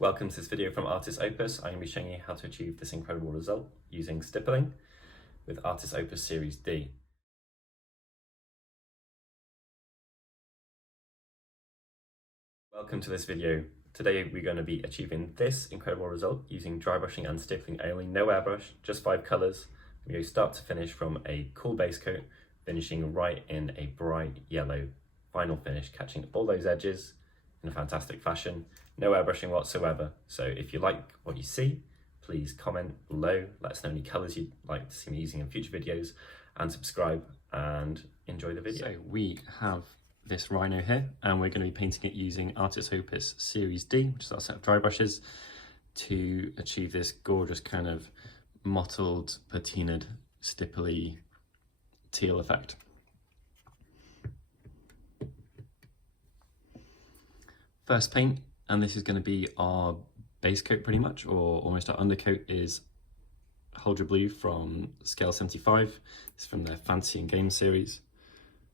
Welcome to this video from Artis Opus. I'm going to be showing you how to achieve this incredible result using stippling with Artis Opus Series D. Welcome to this video. Today we're going to be achieving this incredible result using dry brushing and stippling only, no airbrush, just 5 colours. We go start to finish from a cool base coat, finishing right in a bright yellow final finish, catching all those edges in a fantastic fashion. No airbrushing whatsoever. So if you like what you see, please comment below, let us know any colours you'd like to see me using in future videos, and subscribe and enjoy the video. So we have this Rhino here, and we're going to be painting it using Artis Opus Series D, which is our set of dry brushes, to achieve this gorgeous kind of mottled, patinaed, stipply teal effect. First paint, and this is going to be our base coat pretty much, or almost our undercoat, is Huldra Blue from Scale 75. It's from their Fantasy and Games series.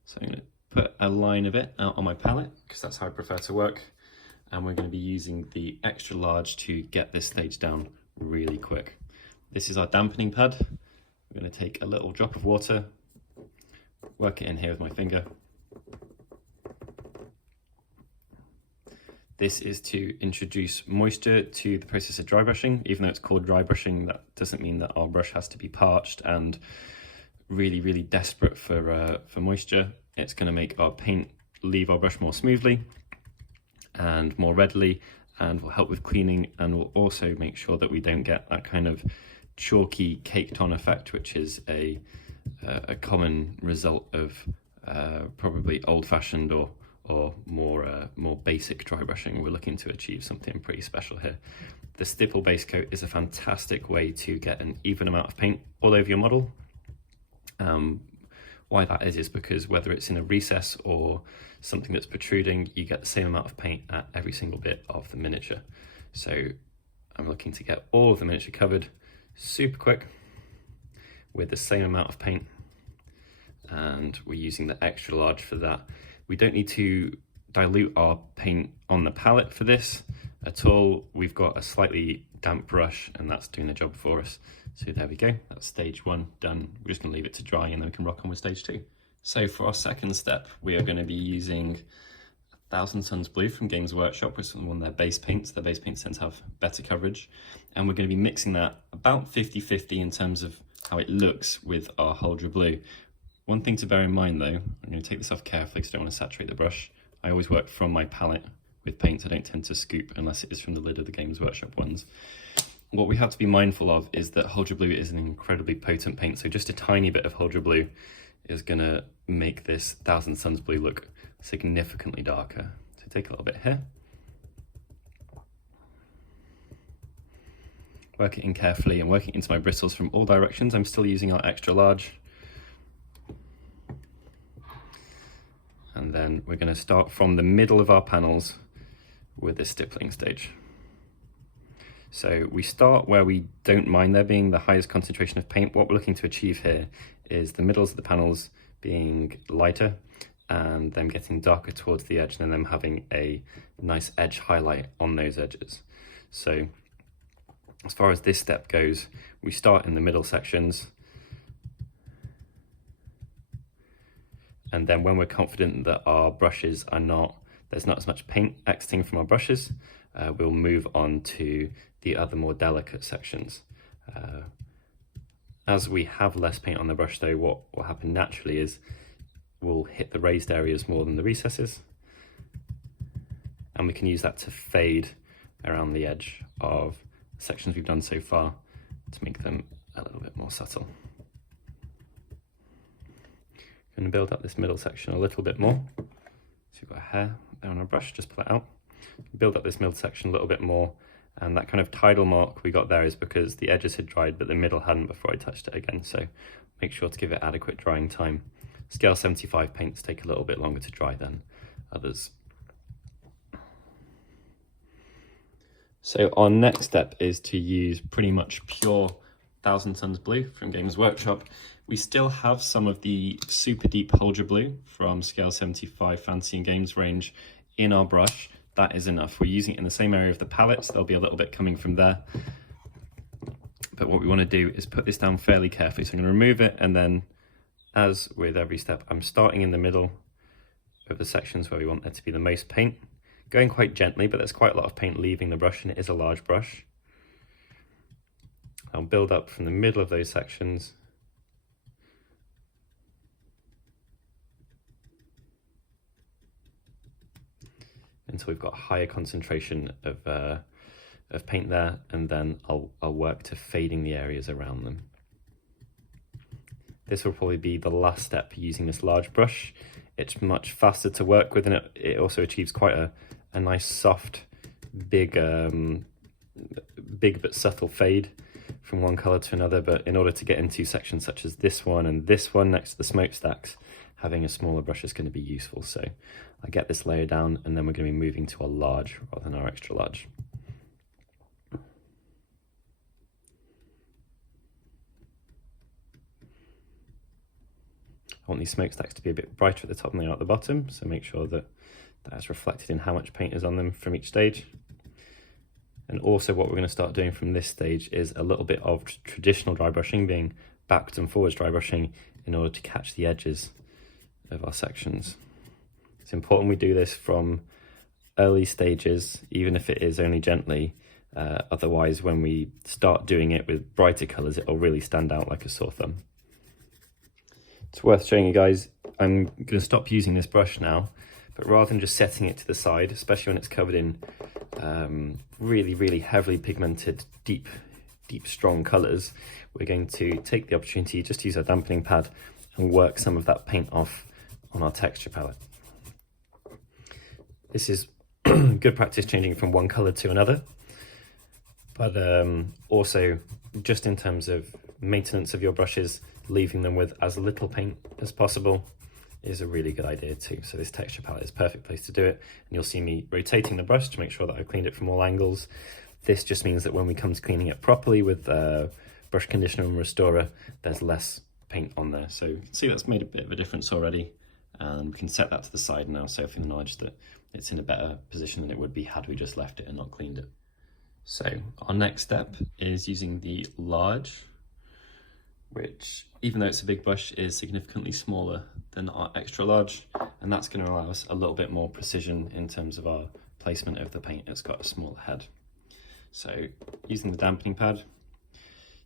So I'm going to put a line of it out on my palette because that's how I prefer to work. And we're going to be using the extra large to get this stage down really quick. This is our dampening pad. We're going to take a little drop of water, work it in here with my finger. This is to introduce moisture to the process of dry brushing. Even though it's called dry brushing, that doesn't mean that our brush has to be parched and really desperate for moisture. It's going to make our paint leave our brush more smoothly and more readily, and will help with cleaning, and will also make sure that we don't get that kind of chalky caked on effect, which is a common result of probably old-fashioned or more basic dry brushing. We're looking to achieve something pretty special here. The stipple base coat is a fantastic way to get an even amount of paint all over your model. Why that is because whether it's in a recess or something that's protruding, you get the same amount of paint at every single bit of the miniature. So I'm looking to get all of the miniature covered super quick with the same amount of paint, and we're using the extra large for that. We don't need to dilute our paint on the palette for this at all. We've got a slightly damp brush and that's doing the job for us. So there we go, that's stage 1 done. We're just going to leave it to dry and then we can rock on with stage 2. So for our second step, we are going to be using 1000 Suns Blue from Games Workshop, which is one of their base paints. Their base paints tend to have better coverage. And we're going to be mixing that about 50-50 in terms of how it looks with our Huldra Blue. One thing to bear in mind though, I'm going to take this off carefully because I don't want to saturate the brush. I always work from my palette with paints. I don't tend to scoop unless it is from the lid of the Games Workshop ones. What we have to be mindful of is that Huldra Blue is an incredibly potent paint, so just a tiny bit of Huldra Blue is going to make this 1000 Suns Blue look significantly darker. So take a little bit here. Work it in carefully and working into my bristles from all directions. I'm still using our extra large. And then we're going to start from the middle of our panels with this stippling stage. So we start where we don't mind there being the highest concentration of paint. What we're looking to achieve here is the middles of the panels being lighter and them getting darker towards the edge, and then them having a nice edge highlight on those edges. So as far as this step goes, we start in the middle sections. And then when we're confident that our brushes are there's not as much paint exiting from our brushes, we'll move on to the other more delicate sections. As we have less paint on the brush though, what will happen naturally is we'll hit the raised areas more than the recesses. And we can use that to fade around the edge of the sections we've done so far to make them a little bit more subtle. Going to build up this middle section a little bit more. So we've got a hair there on our brush, just pull it out. Build up this middle section a little bit more, and that kind of tidal mark we got there is because the edges had dried but the middle hadn't before I touched it again, so make sure to give it adequate drying time. Scale 75 paints take a little bit longer to dry than others. So our next step is to use pretty much pure 1000 Suns Blue from Games Workshop. We still have some of the super deep Huldra Blue from Scale 75 Fantasy and Games range in our brush, that is enough. We're using it in the same area of the palette, so there'll be a little bit coming from there. But what we want to do is put this down fairly carefully. So I'm going to remove it, and then, as with every step, I'm starting in the middle of the sections where we want there to be the most paint. Going quite gently, but there's quite a lot of paint leaving the brush, and it is a large brush. I'll build up from the middle of those sections. Until we've got a higher concentration of paint there, and then I'll work to fading the areas around them. This will probably be the last step using this large brush. It's much faster to work with, and it also achieves quite a nice soft, big but subtle fade from one color to another. But in order to get into sections such as this one and this one next to the smokestacks, having a smaller brush is going to be useful. So I get this layer down, and then we're going to be moving to a large rather than our extra large. I want these smokestacks to be a bit brighter at the top than they are at the bottom, so make sure that that's reflected in how much paint is on them from each stage. And also what we're going to start doing from this stage is a little bit of traditional dry brushing, being backwards and forwards dry brushing, in order to catch the edges of our sections. It's important we do this from early stages, even if it is only gently. Otherwise, when we start doing it with brighter colours, it'll really stand out like a sore thumb. It's worth showing you guys, I'm going to stop using this brush now, but rather than just setting it to the side, especially when it's covered in really heavily pigmented, deep strong colours, we're going to take the opportunity just to use our dampening pad and work some of that paint off on our texture palette. This is good practice changing from one colour to another, but also just in terms of maintenance of your brushes, leaving them with as little paint as possible is a really good idea too. So this texture palette is a perfect place to do it, and you'll see me rotating the brush to make sure that I've cleaned it from all angles. This just means that when we come to cleaning it properly with brush conditioner and restorer, there's less paint on there. So you can see that's made a bit of a difference already, and we can set that to the side now, so we acknowledge that it's in a better position than it would be had we just left it and not cleaned it. So our next step is using the large, which, even though it's a big brush, is significantly smaller than our extra large, and that's going to allow us a little bit more precision in terms of our placement of the paint. It's got a smaller head. So using the dampening pad,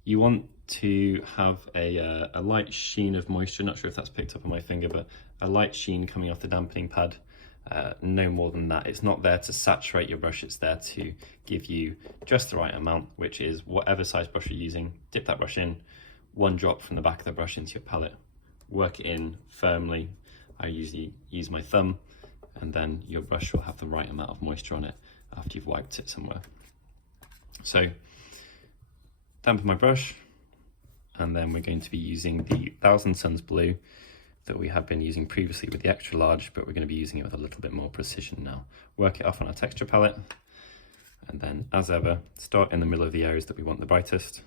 you want to have a light sheen of moisture. Not sure if that's picked up on my finger, but a light sheen coming off the dampening pad, no more than that. It's not there to saturate your brush, it's there to give you just the right amount, which is whatever size brush you're using, dip that brush in, one drop from the back of the brush into your palette, work it in firmly. I usually use my thumb, and then your brush will have the right amount of moisture on it after you've wiped it somewhere. So dampen my brush, and then we're going to be using the Thousand Suns blue that we had been using previously with the extra large, but we're going to be using it with a little bit more precision now. Work it off on our texture palette, and then, as ever, start in the middle of the areas that we want the brightest.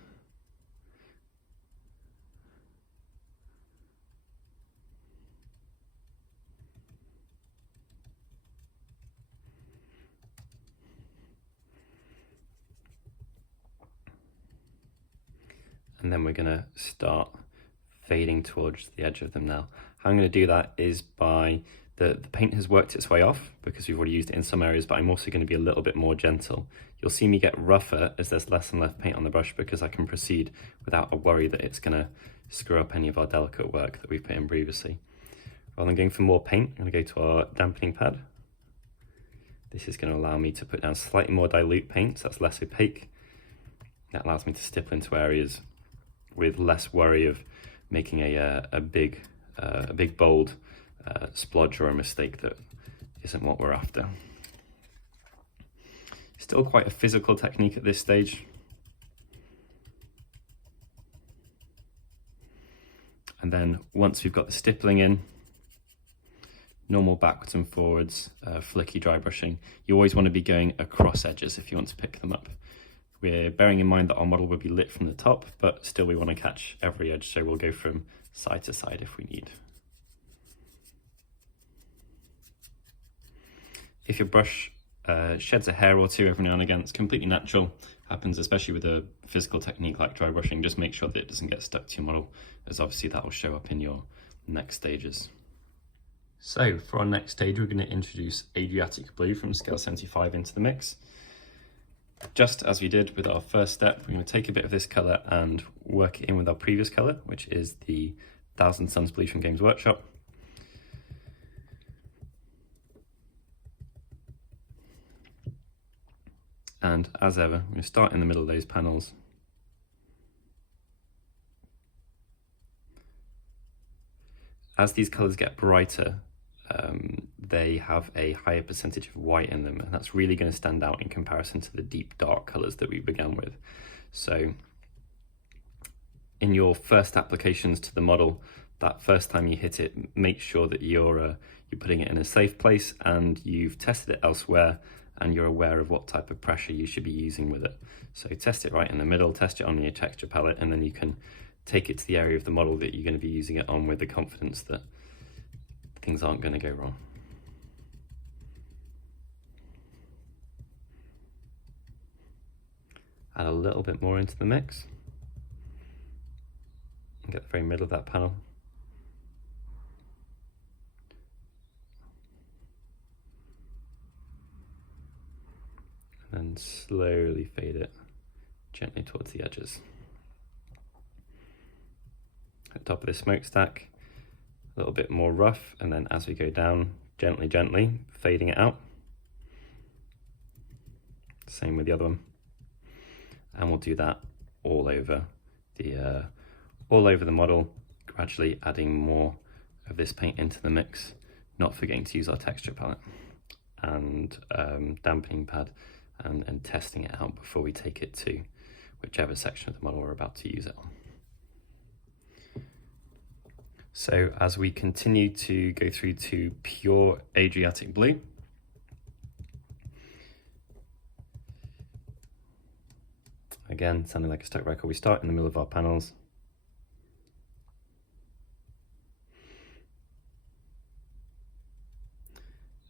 And then we're going to start fading towards the edge of them now. How I'm going to do that is by, the paint has worked its way off because we've already used it in some areas, but I'm also going to be a little bit more gentle. You'll see me get rougher as there's less and less paint on the brush, because I can proceed without a worry that it's going to screw up any of our delicate work that we've put in previously. Rather than going for more paint, I'm going to go to our dampening pad. This is going to allow me to put down slightly more dilute paint, so that's less opaque. That allows me to stipple into areas with less worry of making a big bold splodge or a mistake that isn't what we're after. Still quite a physical technique at this stage. And then once we've got the stippling in, normal backwards and forwards, flicky dry brushing. You always want to be going across edges if you want to pick them up. We're bearing in mind that our model will be lit from the top, but still we want to catch every edge, so we'll go from side to side if we need. If your brush sheds a hair or two every now and again. It's completely natural, happens especially with a physical technique like dry brushing. Just make sure that it doesn't get stuck to your model, as obviously that will show up in your next stages. So for our next stage, we're going to introduce Adriatic blue from scale 75 into the mix. Just as we did with our first step, we're going to take a bit of this colour and work it in with our previous colour, which is the Thousand Suns blue from Games Workshop. And as ever, I'm going to start in the middle of those panels. As these colours get brighter, they have a higher percentage of white in them, and that's really going to stand out in comparison to the deep dark colours that we began with. So in your first applications to the model, that first time you hit it, make sure that you're putting it in a safe place and you've tested it elsewhere and you're aware of what type of pressure you should be using with it. So test it right in the middle, test it on your texture palette, and then you can take it to the area of the model that you're going to be using it on with the confidence that things aren't going to go wrong. Add a little bit more into the mix and get the very middle of that panel. And then slowly fade it gently towards the edges. At the top of the smokestack, a little bit more rough, and then as we go down, gently fading it out. Same with the other one. And we'll do that all over the model, gradually adding more of this paint into the mix, not forgetting to use our texture palette and dampening pad, and testing it out before we take it to whichever section of the model we're about to use it on. So as we continue to go through to pure Adriatic blue, again, sounding like a stuck record, we start in the middle of our panels.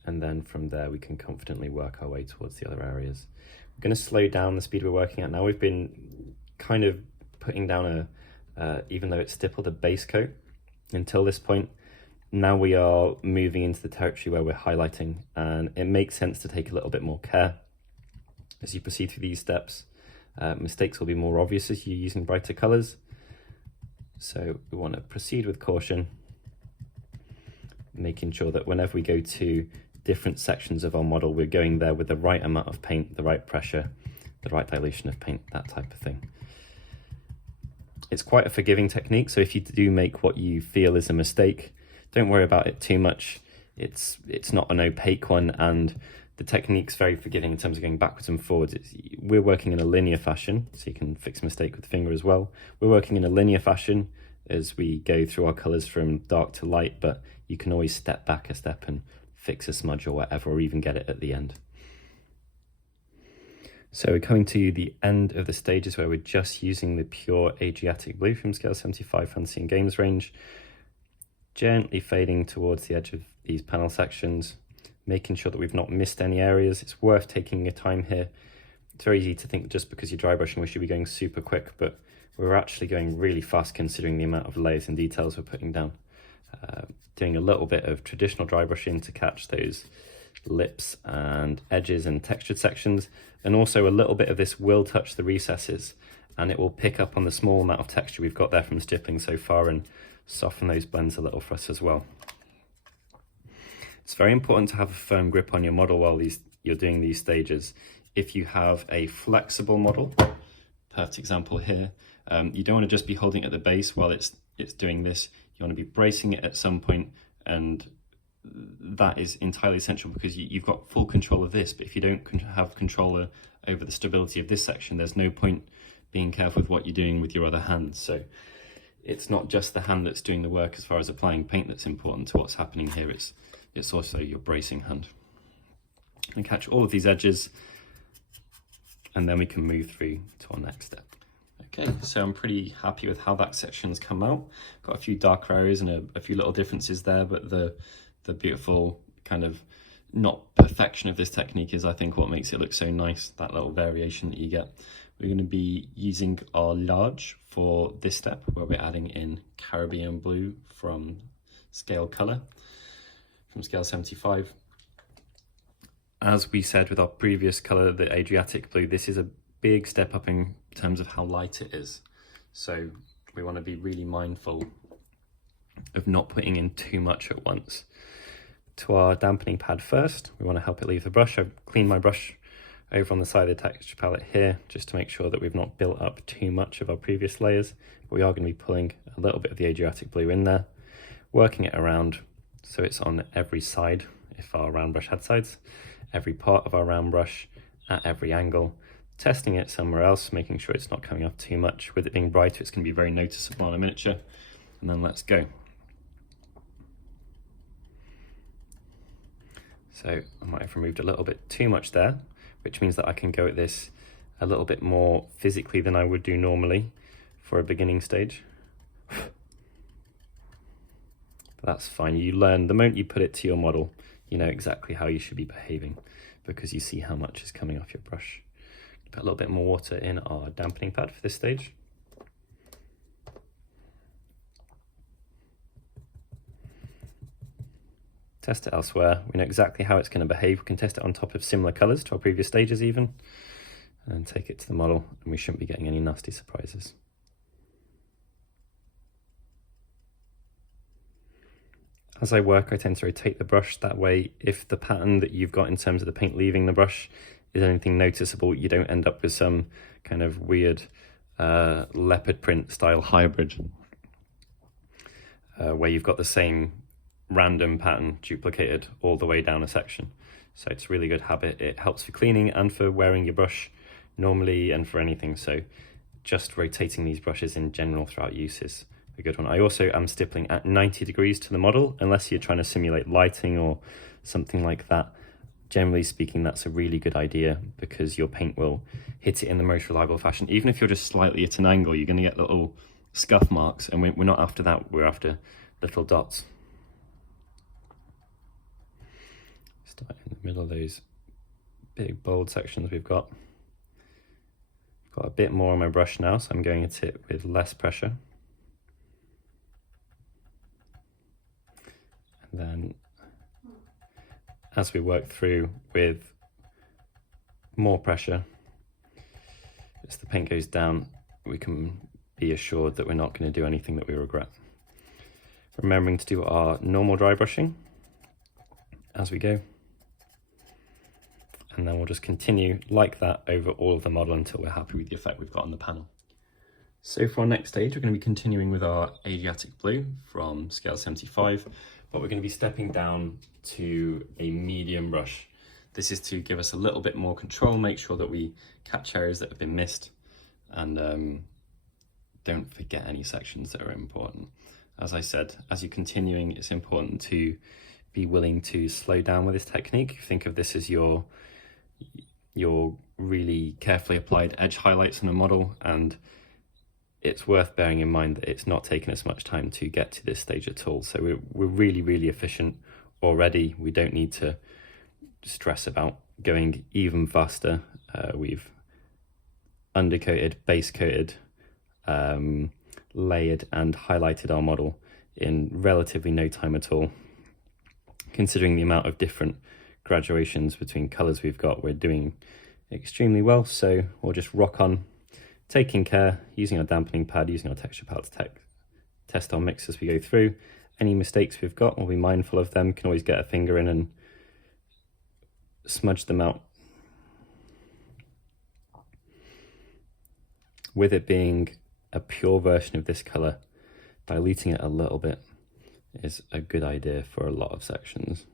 And then from there, we can confidently work our way towards the other areas. We're going to slow down the speed we're working at now. We've been kind of putting down even though it's stippled, a base coat until this point. Now we are moving into the territory where we're highlighting, and it makes sense to take a little bit more care as you proceed through these steps. Mistakes will be more obvious as you're using brighter colors, so we want to proceed with caution, making sure that whenever we go to different sections of our model, we're going there with the right amount of paint, the right pressure, the right dilution of paint, that type of thing. It's quite a forgiving technique, so if you do make what you feel is a mistake, don't worry about it too much. It's not an opaque one, and the technique's very forgiving in terms of going backwards and forwards. We're working in a linear fashion, so you can fix a mistake with the finger as well. We're working in a linear fashion as we go through our colours from dark to light, but you can always step back a step and fix a smudge or whatever, or even get it at the end. So we're coming to the end of the stages where we're just using the pure Adriatic blue from scale 75 Fantasy and Games range, gently fading towards the edge of these panel sections, making sure that we've not missed any areas. It's worth taking your time here. It's very easy to think just because you're dry brushing we should be going super quick, but we're actually going really fast considering the amount of layers and details we're putting down. Doing a little bit of traditional dry brushing to catch those lips and edges and textured sections, and also a little bit of this will touch the recesses, and it will pick up on the small amount of texture we've got there from stippling so far and soften those blends a little for us as well. It's very important to have a firm grip on your model while you're doing these stages. If you have a flexible model, perfect example here, you don't want to just be holding it at the base while it's doing this. You want to be bracing it at some point, and that is entirely essential because you've got full control of this, but if you don't have control over the stability of this section, there's no point being careful with what you're doing with your other hand. So it's not just the hand that's doing the work as far as applying paint that's important to what's happening here, it's also your bracing hand. And catch all of these edges, and then we can move through to our next step. Okay, so I'm pretty happy with how that section's come out. Got a few darker areas and a few little differences there, but the beautiful kind of not perfection of this technique is, I think, what makes it look so nice, that little variation that you get. We're going to be using our large for this step, where we're adding in Caribbean blue from Scalecolor, from scale 75. As we said with our previous colour, the Adriatic blue, this is a big step up in terms of how light it is. So we want to be really mindful of not putting in too much at once. To our dampening pad first, we want to help it leave the brush. I've cleaned my brush over on the side of the texture palette here, just to make sure that we've not built up too much of our previous layers. But we are going to be pulling a little bit of the Adriatic blue in there, working it around so it's on every side, if our round brush had sides, every part of our round brush at every angle, testing it somewhere else, making sure it's not coming off too much. With it being brighter, it's going to be very noticeable on a miniature. And then let's go. So I might have removed a little bit too much there, which means that I can go at this a little bit more physically than I would do normally for a beginning stage. But that's fine. You learn, the moment you put it to your model, you know exactly how you should be behaving, because you see how much is coming off your brush. Put a little bit more water in our dampening pad for this stage. Test it elsewhere. We know exactly how it's going to behave. We can test it on top of similar colours to our previous stages even, and take it to the model, and we shouldn't be getting any nasty surprises. As I work, I tend to rotate the brush. That way, if the pattern that you've got in terms of the paint leaving the brush is anything noticeable, you don't end up with some kind of weird leopard print style hybrid where you've got the same random pattern duplicated all the way down a section. So it's a really good habit. It helps for cleaning and for wearing your brush normally and for anything. So just rotating these brushes in general throughout use is a good one. I also am stippling at 90 degrees to the model, unless you're trying to simulate lighting or something like that. Generally speaking, that's a really good idea, because your paint will hit it in the most reliable fashion. Even if you're just slightly at an angle, you're going to get little scuff marks, and we're not after that, we're after little dots. Start in the middle of those big bold sections we've got. Got a bit more on my brush now, so I'm going at it with less pressure. And then as we work through with more pressure, as the paint goes down, we can be assured that we're not going to do anything that we regret. Remembering to do our normal dry brushing as we go. And then we'll just continue like that over all of the model until we're happy with the effect we've got on the panel. So for our next stage, we're going to be continuing with our Adriatic blue from scale 75, but we're going to be stepping down to a medium brush. This is to give us a little bit more control, make sure that we catch areas that have been missed, and don't forget any sections that are important. As I said, as you're continuing, it's important to be willing to slow down with this technique. Think of this as your really carefully applied edge highlights on a model, and it's worth bearing in mind that it's not taken us much time to get to this stage at all. So we're really efficient already. We don't need to stress about going even faster. We've undercoated, base coated, layered and highlighted our model in relatively no time at all. Considering the amount of different graduations between colours we've got, we're doing extremely well. So we'll just rock on, taking care, using our dampening pad, using our texture palette to test our mix as we go through. Any mistakes we've got, we'll be mindful of them. Can always get a finger in and smudge them out. With it being a pure version of this colour, diluting it a little bit is a good idea for a lot of sections.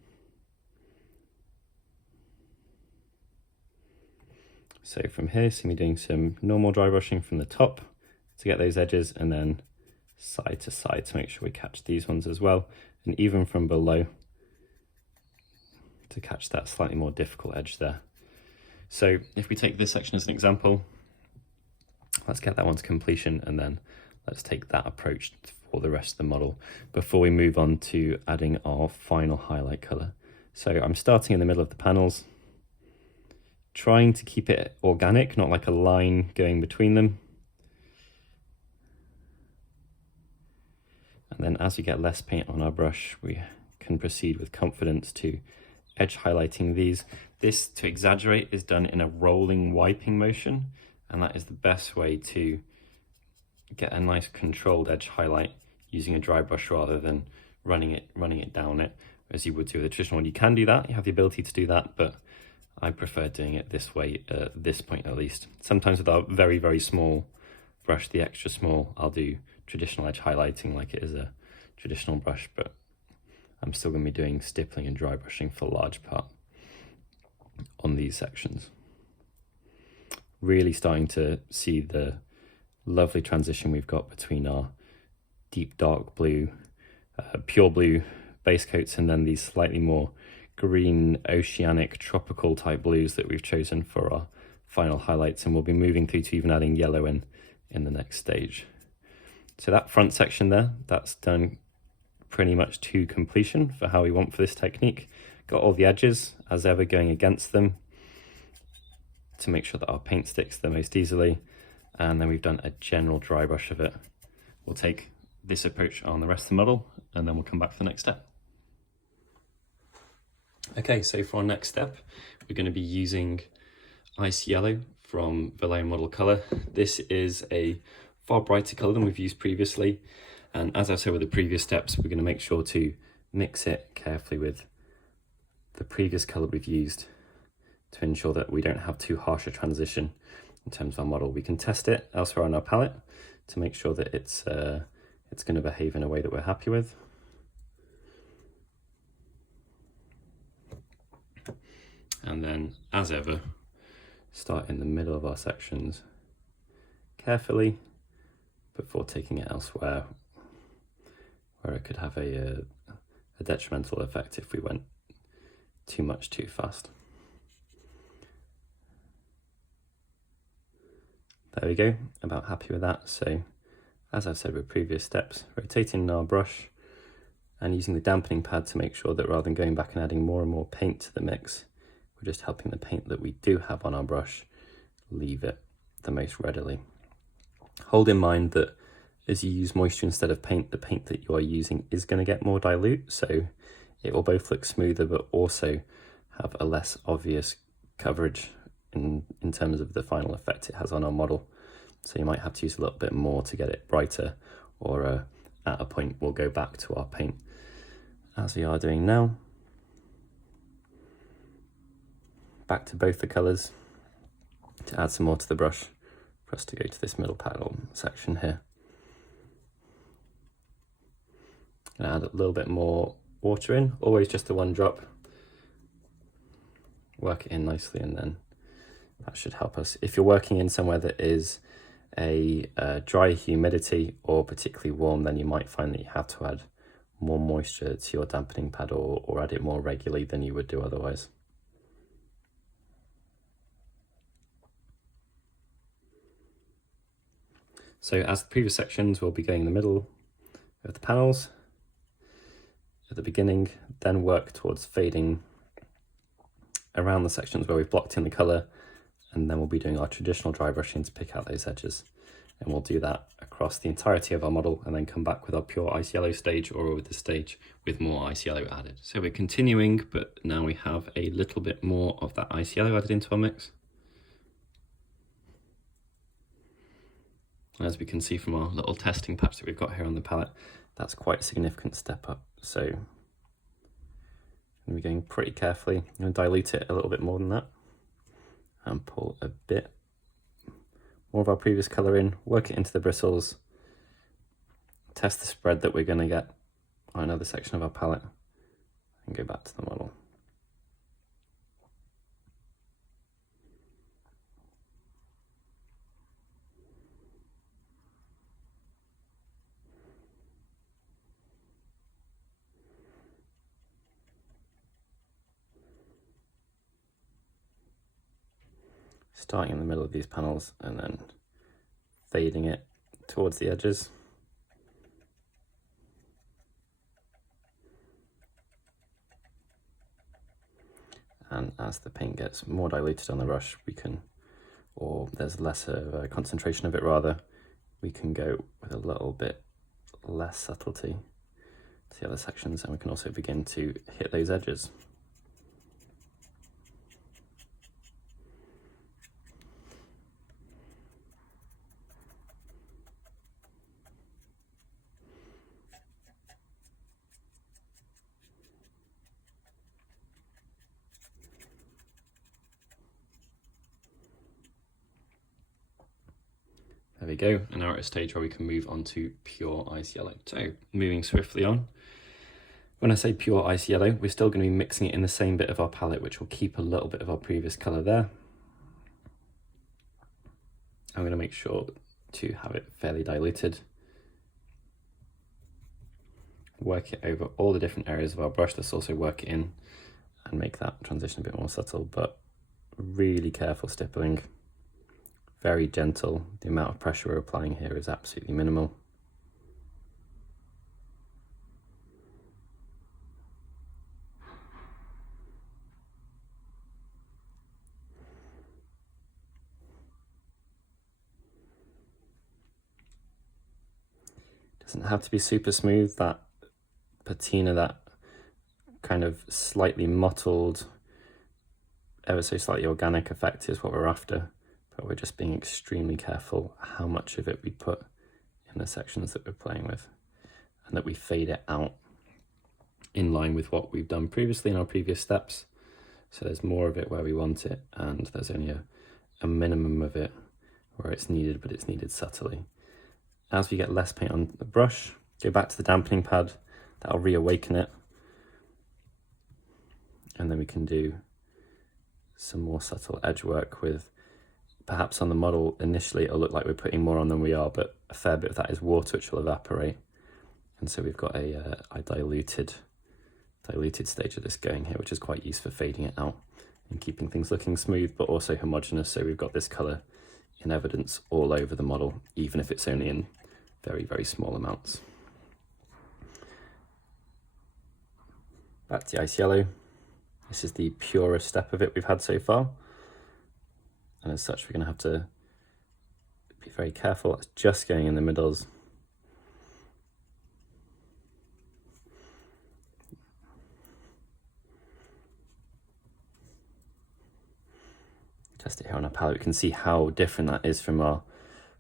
So from here, see me doing some normal dry brushing from the top to get those edges, and then side to side to make sure we catch these ones as well, and even from below to catch that slightly more difficult edge there. So if we take this section as an example, let's get that one to completion, and then let's take that approach for the rest of the model before we move on to adding our final highlight colour So I'm starting in the middle of the panels, trying to keep it organic, not like a line going between them. And then as we get less paint on our brush, we can proceed with confidence to edge highlighting these. This, to exaggerate, is done in a rolling wiping motion, and that is the best way to get a nice controlled edge highlight using a dry brush rather than running it down it as you would do with a traditional one. You can do that, you have the ability to do that, but I prefer doing it this way at this point at least. Sometimes with our very, very small brush, the extra small, I'll do traditional edge highlighting like it is a traditional brush, but I'm still going to be doing stippling and dry brushing for a large part on these sections. Really starting to see the lovely transition we've got between our deep dark blue, pure blue base coats and then these slightly more green, oceanic, tropical type blues that we've chosen for our final highlights, and we'll be moving through to even adding yellow in the next stage. So that front section there, that's done pretty much to completion for how we want for this technique. Got all the edges, as ever, going against them to make sure that our paint sticks the most easily, and then we've done a general dry brush of it. We'll take this approach on the rest of the model, and then we'll come back for the next step. Okay, so for our next step, we're going to be using Ice Yellow from Vallejo Model Color. This is a far brighter color than we've used previously, and as I said with the previous steps, we're going to make sure to mix it carefully with the previous color we've used to ensure that we don't have too harsh a transition in terms of our model. We can test it elsewhere on our palette to make sure that it's going to behave in a way that we're happy with. And then, as ever, start in the middle of our sections carefully before taking it elsewhere where it could have a detrimental effect if we went too much too fast. There we go, about happy with that. So as I've said with previous steps, rotating our brush and using the dampening pad to make sure that rather than going back and adding more and more paint to the mix, we're just helping the paint that we do have on our brush leave it the most readily. Hold in mind that as you use moisture instead of paint, the paint that you are using is going to get more dilute, so it will both look smoother but also have a less obvious coverage in terms of the final effect it has on our model. So you might have to use a little bit more to get it brighter, or at a point we'll go back to our paint as we are doing now. Back to both the colours to add some more to the brush for us to go to this middle panel section here. Gonna add a little bit more water in, always just the one drop. Work it in nicely, and then that should help us. If you're working in somewhere that is a dry humidity or particularly warm, then you might find that you have to add more moisture to your dampening pad or add it more regularly than you would do otherwise. So as the previous sections, we'll be going in the middle of the panels at the beginning, then work towards fading around the sections where we've blocked in the colour, and then we'll be doing our traditional dry brushing to pick out those edges. And we'll do that across the entirety of our model, and then come back with our pure ice yellow stage, or with the stage with more ice yellow added. So we're continuing, but now we have a little bit more of that ice yellow added into our mix. As we can see from our little testing patch that we've got here on the palette, that's quite a significant step up. So I'm going to be going pretty carefully. I'm going to dilute it a little bit more than that and pull a bit more of our previous colour in, work it into the bristles, test the spread that we're going to get on another section of our palette, and go back to the model. Starting in the middle of these panels and then fading it towards the edges. And as the paint gets more diluted on the brush, we can, or there's less of a concentration of it rather, we can go with a little bit less subtlety to the other sections, and we can also begin to hit those edges. There we go, and now we're at a stage where we can move on to pure ice yellow. So moving swiftly on. When I say pure ice yellow, we're still going to be mixing it in the same bit of our palette, which will keep a little bit of our previous colour there. I'm going to make sure to have it fairly diluted. Work it over all the different areas of our brush. Let's also work it in and make that transition a bit more subtle, but really careful stippling. Very gentle. The amount of pressure we're applying here is absolutely minimal. Doesn't have to be super smooth. That patina, that kind of slightly mottled, ever so slightly organic effect is what we're after. But we're just being extremely careful how much of it we put in the sections that we're playing with, and that we fade it out in line with what we've done previously in our previous steps. So there's more of it where we want it, and there's only a minimum of it where it's needed, but it's needed subtly. As we get less paint on the brush, go back to the dampening pad, that'll reawaken it, and then we can do some more subtle edge work with, perhaps on the model initially it'll look like we're putting more on than we are, but a fair bit of that is water which will evaporate, and so we've got a diluted stage of this going here, which is quite useful for fading it out and keeping things looking smooth but also homogeneous. So we've got this colour in evidence all over the model, even if it's only in very, very small amounts. Back to the ice yellow. This is the purest step of it we've had so far, and as such we're going to have to be very careful. It's just going in the middles. Just here on our palette, we can see how different that is from our,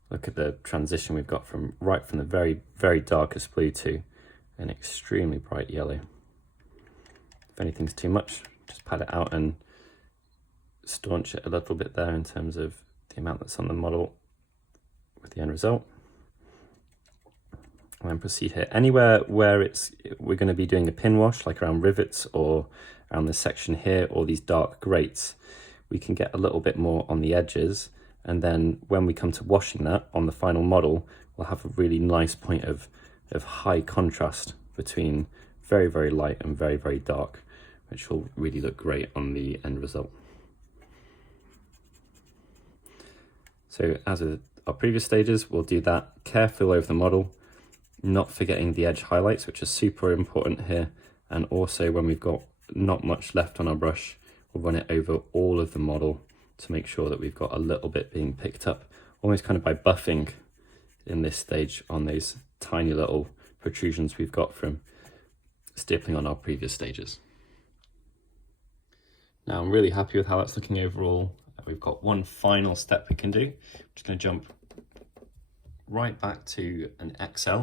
look at the transition we've got from right from the very, very darkest blue to an extremely bright yellow. If anything's too much, just pat it out and staunch it a little bit there in terms of the amount that's on the model with the end result. And then proceed here. Anywhere where we're going to be doing a pin wash, like around rivets or around this section here, or these dark grates, we can get a little bit more on the edges, and then when we come to washing that on the final model, we'll have a really nice point of high contrast between very, very light and very, very dark, which will really look great on the end result. So as with our previous stages, we'll do that carefully over the model, not forgetting the edge highlights, which are super important here, and also when we've got not much left on our brush, we'll run it over all of the model to make sure that we've got a little bit being picked up, almost kind of by buffing in this stage on those tiny little protrusions we've got from stippling on our previous stages. Now I'm really happy with how that's looking overall. We've got one final step we can do. I'm just going to jump right back to an XL.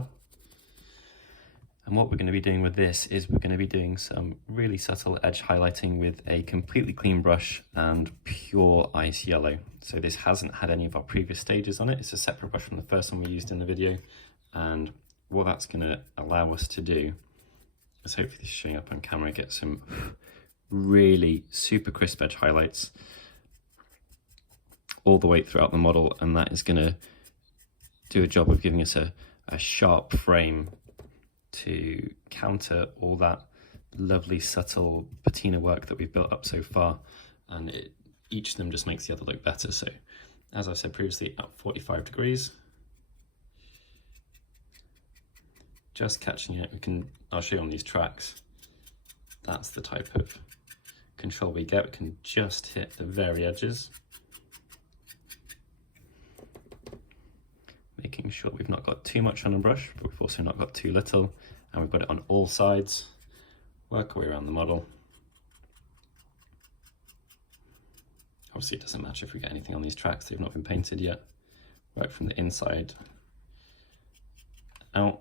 And what we're going to be doing with this is we're going to be doing some really subtle edge highlighting with a completely clean brush and pure ice yellow. So this hasn't had any of our previous stages on it. It's a separate brush from the first one we used in the video. And what that's going to allow us to do is, hopefully this is showing up on camera, get some really super crisp edge highlights all the way throughout the model. And that is going to do a job of giving us a sharp frame to counter all that lovely subtle patina work that we've built up so far, and each of them just makes the other look better. So as I said previously, at 45 degrees, just catching it. I'll show you on these tracks, that's the type of control we get, we can just hit the very edges, making sure we've not got too much on a brush, but we've also not got too little, and we've got it on all sides. Work our way around the model. Obviously it doesn't matter if we get anything on these tracks, they've not been painted yet. Work from the inside out,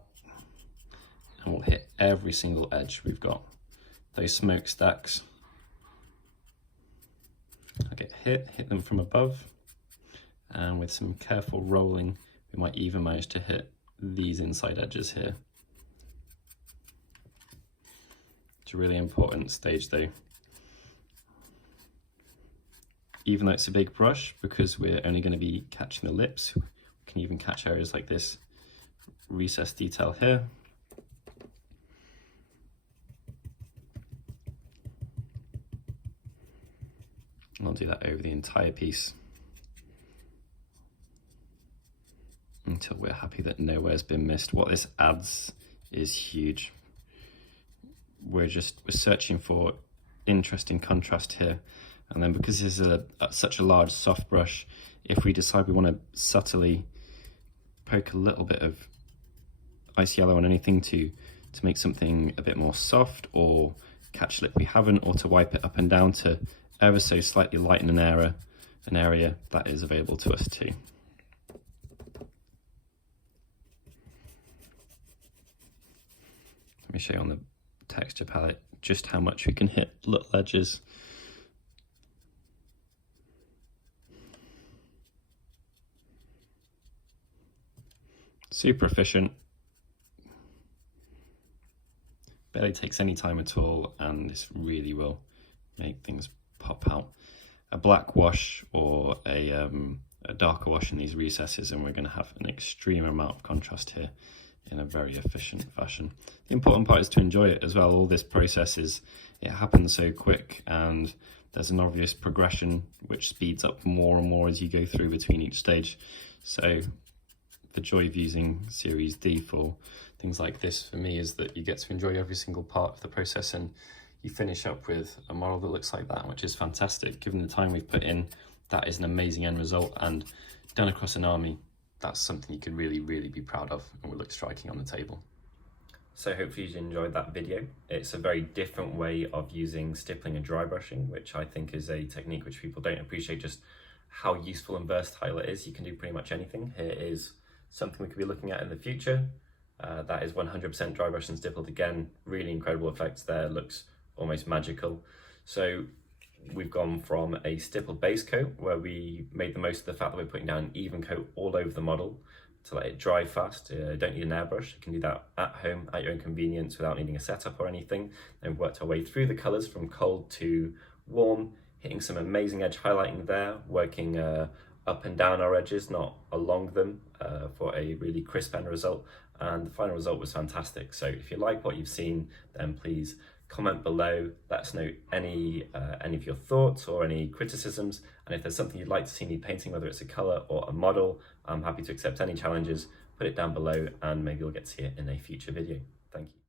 and we'll hit every single edge we've got. Those smokestacks, I'll get hit them from above, and with some careful rolling, we might even manage to hit these inside edges here. It's a really important stage though. Even though it's a big brush, because we're only going to be catching the lips, we can even catch areas like this recess detail here. And I'll do that over the entire piece until we're happy that nowhere's been missed. What this adds is huge. We're searching for interesting contrast here. And then because this is such a large soft brush, if we decide we want to subtly poke a little bit of ice yellow on anything to make something a bit more soft, or catch lip we haven't, or to wipe it up and down to ever so slightly lighten an area, that is available to us too. Let me show you on the texture palette just how much we can hit little edges. Super efficient, barely takes any time at all, and this really will make things pop out. A black wash or a darker wash in these recesses, and we're going to have an extreme amount of contrast here in a very efficient fashion. The important part is to enjoy it as well. All this process it happens so quick, and there's an obvious progression which speeds up more and more as you go through between each stage. So the joy of using Series D for things like this for me is that you get to enjoy every single part of the process, and you finish up with a model that looks like that, which is fantastic. Given the time we've put in, that is an amazing end result, and done across an army, that's something you can really, really be proud of and will look striking on the table. So hopefully you enjoyed that video. It's a very different way of using stippling and dry brushing, which I think is a technique which people don't appreciate just how useful and versatile it is. You can do pretty much anything. Here is something we could be looking at in the future. That is 100% dry brush and stippled again. Really incredible effects there, looks almost magical. So we've gone from a stippled base coat where we made the most of the fact that we're putting down an even coat all over the model to let it dry fast. You don't need an airbrush, you can do that at home at your own convenience without needing a setup or anything. Then we've worked our way through the colours from cold to warm, hitting some amazing edge highlighting there, working up and down our edges, not along them, for a really crisp end result. And the final result was fantastic. So if you like what you've seen, then please comment below, let us know any of your thoughts or any criticisms, and if there's something you'd like to see me painting, whether it's a colour or a model, I'm happy to accept any challenges. Put it down below and maybe you'll get to see it in a future video. Thank you.